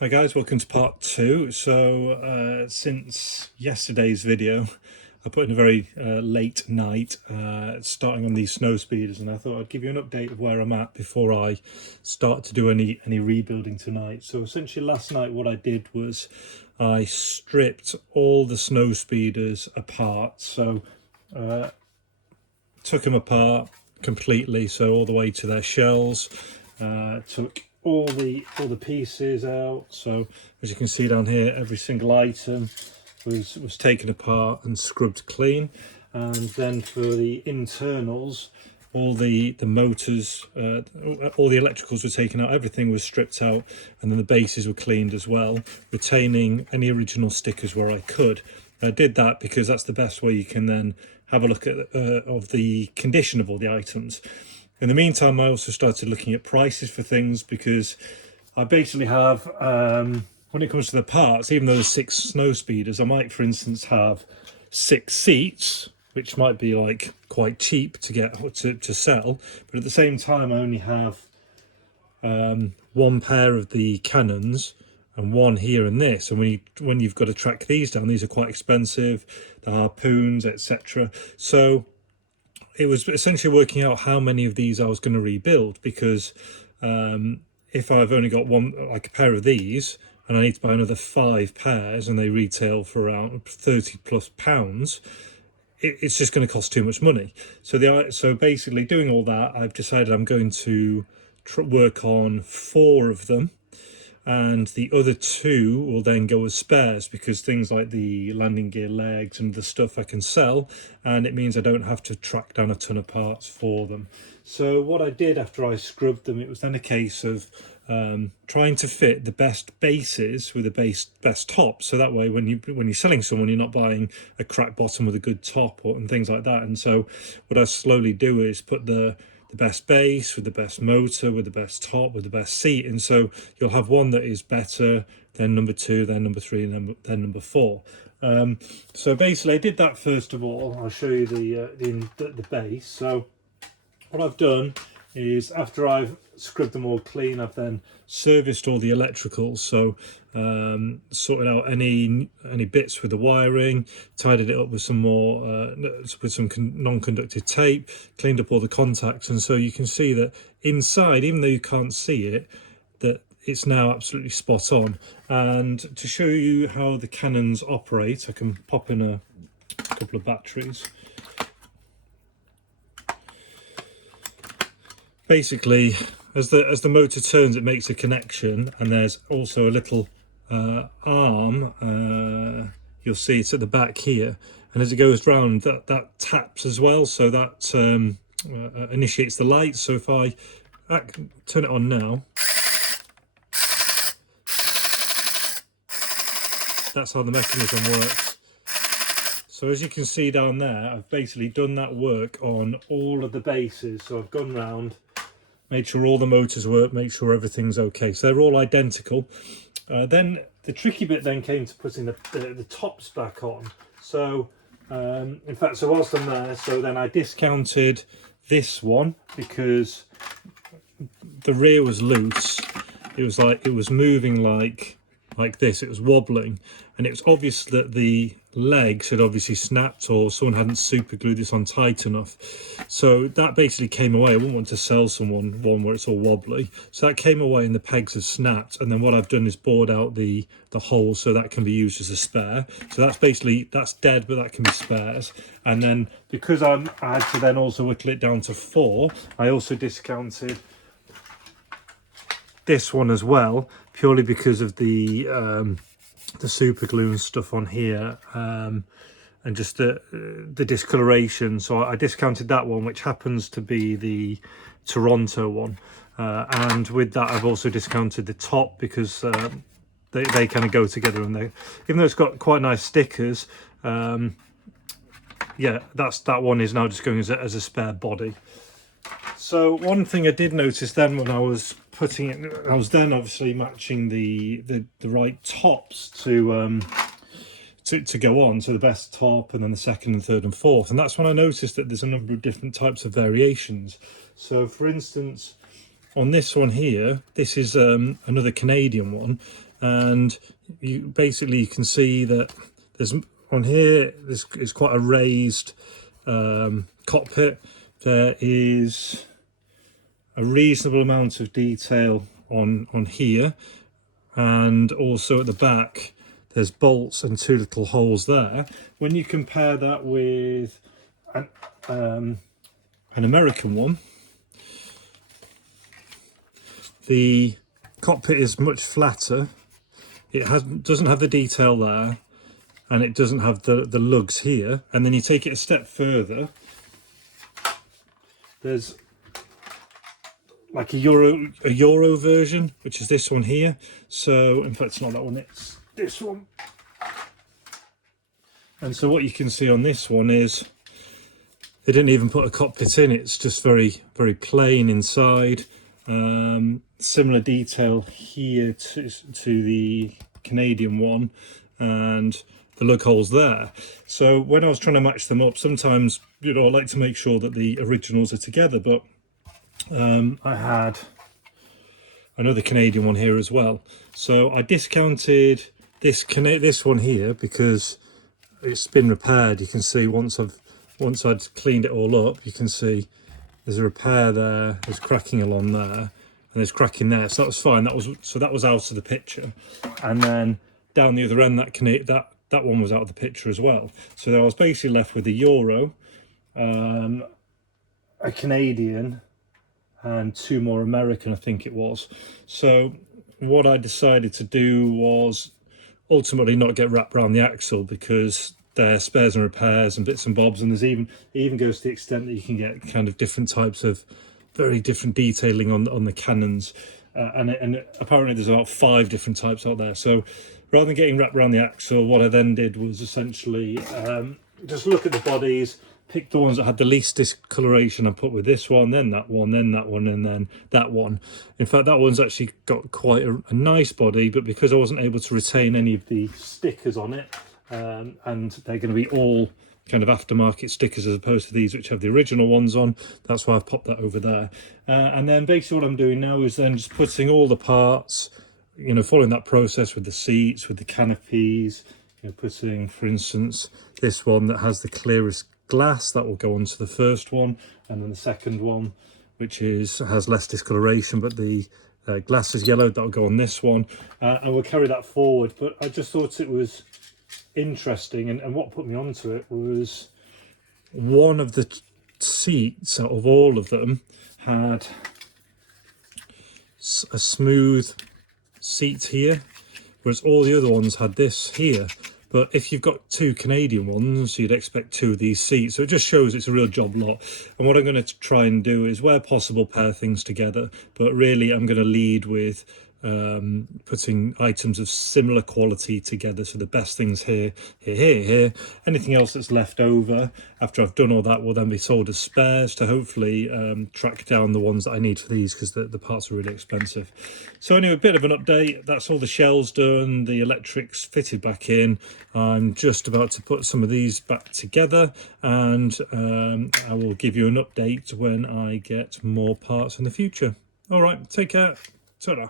Hi guys, welcome to part two. Since yesterday's video, I put in a very late night starting on these snow speeders, and I thought I'd give you an update of where I'm at before I start to do any rebuilding tonight. So essentially last night what I did was I stripped all the snow speeders apart. Took them apart completely, so all the way to their shells. Took all the pieces out. So as you can see down here, every single item was taken apart and scrubbed clean. And then for the internals, all the motors, all the electricals were taken out, everything was stripped out, and then the bases were cleaned as well, retaining any original stickers where I could. I did that because that's the best way you can then have a look at of the condition of all the items. In the meantime, I also started looking at prices for things, because I basically have, when it comes to the parts, even though there's 6 snow speeders, I might, for instance, have 6 seats, which might be like quite cheap to get to sell, but at the same time I only have one pair of the cannons and one here and this, and when you've got to track these down, these are quite expensive, the harpoons, etc. So it was essentially working out how many of these I was going to rebuild, because if I've only got one, like a pair of these, and I need to buy another 5 pairs, and they retail for around £30+, it's just going to cost too much money. So basically, doing all that, I've decided I'm going to work on 4 of them, and the other 2 will then go as spares, because things like the landing gear legs and the stuff I can sell, and it means I don't have to track down a ton of parts for them. So what I did after I scrubbed them, it was then a case of trying to fit the best bases with the best top, so that way when you're selling someone, you're not buying a cracked bottom with a good top and things like that. And so what I slowly do is put the best base with the best motor with the best top with the best seat, and so you'll have one that is better, then number 2, then number 3, and then number 4. So basically I did that first of all. I'll show you the base. So what I've done is, after I've scrubbed them all clean, I've then serviced all the electricals. So sorted out any bits with the wiring, tidied it up with some more with some non-conductive tape, cleaned up all the contacts, and so you can see that inside, even though you can't see it, that it's now absolutely spot on. And to show you how the cannons operate, I can pop in a couple of batteries. Basically, as the motor turns, it makes a connection, and there's also a little arm. You'll see it's at the back here, and as it goes round, that taps as well, so that initiates the lights. So if I turn it on now, that's how the mechanism works. So as you can see down there, I've basically done that work on all of the bases. So I've gone round, made sure all the motors work, make sure everything's okay. So they're all identical. Then the tricky bit then came to putting the tops back on. So in fact, so whilst I'm there, so then I discounted this one because the rear was loose. It was like, it was moving like this, it was wobbling, and it was obvious that the legs had obviously snapped, or someone hadn't super glued this on tight enough. So that basically came away. I wouldn't want to sell someone one where it's all wobbly, so that came away and the pegs have snapped. And then what I've done is bored out the hole, so that can be used as a spare. So that's basically, that's dead, but that can be spares. And then because I had to then also whittle it down to 4, I also discounted this one as well, purely because of the super glue and stuff on here, and just the discoloration. So I discounted that one, which happens to be the Toronto one, and with that I've also discounted the top, because they kind of go together, and they, even though it's got quite nice stickers, yeah, that one is now just going as a spare body. So one thing I did notice then when I was putting it, I was then obviously matching the right tops to go on, so the best top, and then the second and third and fourth. And that's when I noticed that there's a number of different types of variations. So for instance, on this one here, this is another Canadian one, and you can see that there's on here, this is quite a raised cockpit. There is a reasonable amount of detail on here, and also at the back there's bolts and 2 little holes there. When you compare that with an American one, the cockpit is much flatter. It doesn't have the detail there, and it doesn't have the lugs here. And then you take it a step further, there's like a Euro version, which is this one here. So in fact it's not that one, it's this one. And so what you can see on this one is they didn't even put a cockpit in. It's just very plain inside. Similar detail here to the Canadian one, and the lug holes there. So when I was trying to match them up, sometimes, you know, I like to make sure that the originals are together, but I had another Canadian one here as well. So I discounted this one here because it's been repaired. You can see once I'd cleaned it all up, you can see there's a repair there, there's cracking along there, and there's cracking there. So that was fine. That was out of the picture. And then down the other end, that one was out of the picture as well. So I was basically left with a Euro, a Canadian, and 2 more American, I think it was. So what I decided to do was ultimately not get wrapped around the axle, because they're spares and repairs and bits and bobs, and it even goes to the extent that you can get kind of different types of very different detailing on the cannons, and apparently there's about 5 different types out there. So rather than getting wrapped around the axle, what I then did was essentially just look at the bodies, pick the ones that had the least discoloration and put with this one, then that one, then that one, and then that one. In fact, that one's actually got quite a nice body, but because I wasn't able to retain any of the stickers on it, and they're going to be all kind of aftermarket stickers as opposed to these which have the original ones on, that's why I've popped that over there. And then basically what I'm doing now is then just putting all the parts, you know, following that process with the seats, with the canopies, you know, putting, for instance, this one that has the clearest glass, that will go onto the first one, and then the second one, which has less discoloration but the glass is yellow, that will go on this one, and we'll carry that forward. But I just thought it was interesting, and what put me onto it was one of the seats out of all of them had a smooth seat here, whereas all the other ones had this here. But if you've got 2 Canadian ones, you'd expect 2 of these seats. So it just shows it's a real job lot. And what I'm going to try and do is, where possible, pair things together. But really, I'm going to lead with putting items of similar quality together. So the best things here. Anything else that's left over after I've done all that will then be sold as spares to hopefully track down the ones that I need for these, because the parts are really expensive. So anyway, a bit of an update. That's all the shells done, the electrics fitted back in. I'm just about to put some of these back together, and I will give you an update when I get more parts in the future. All right, take care. Ta-ra.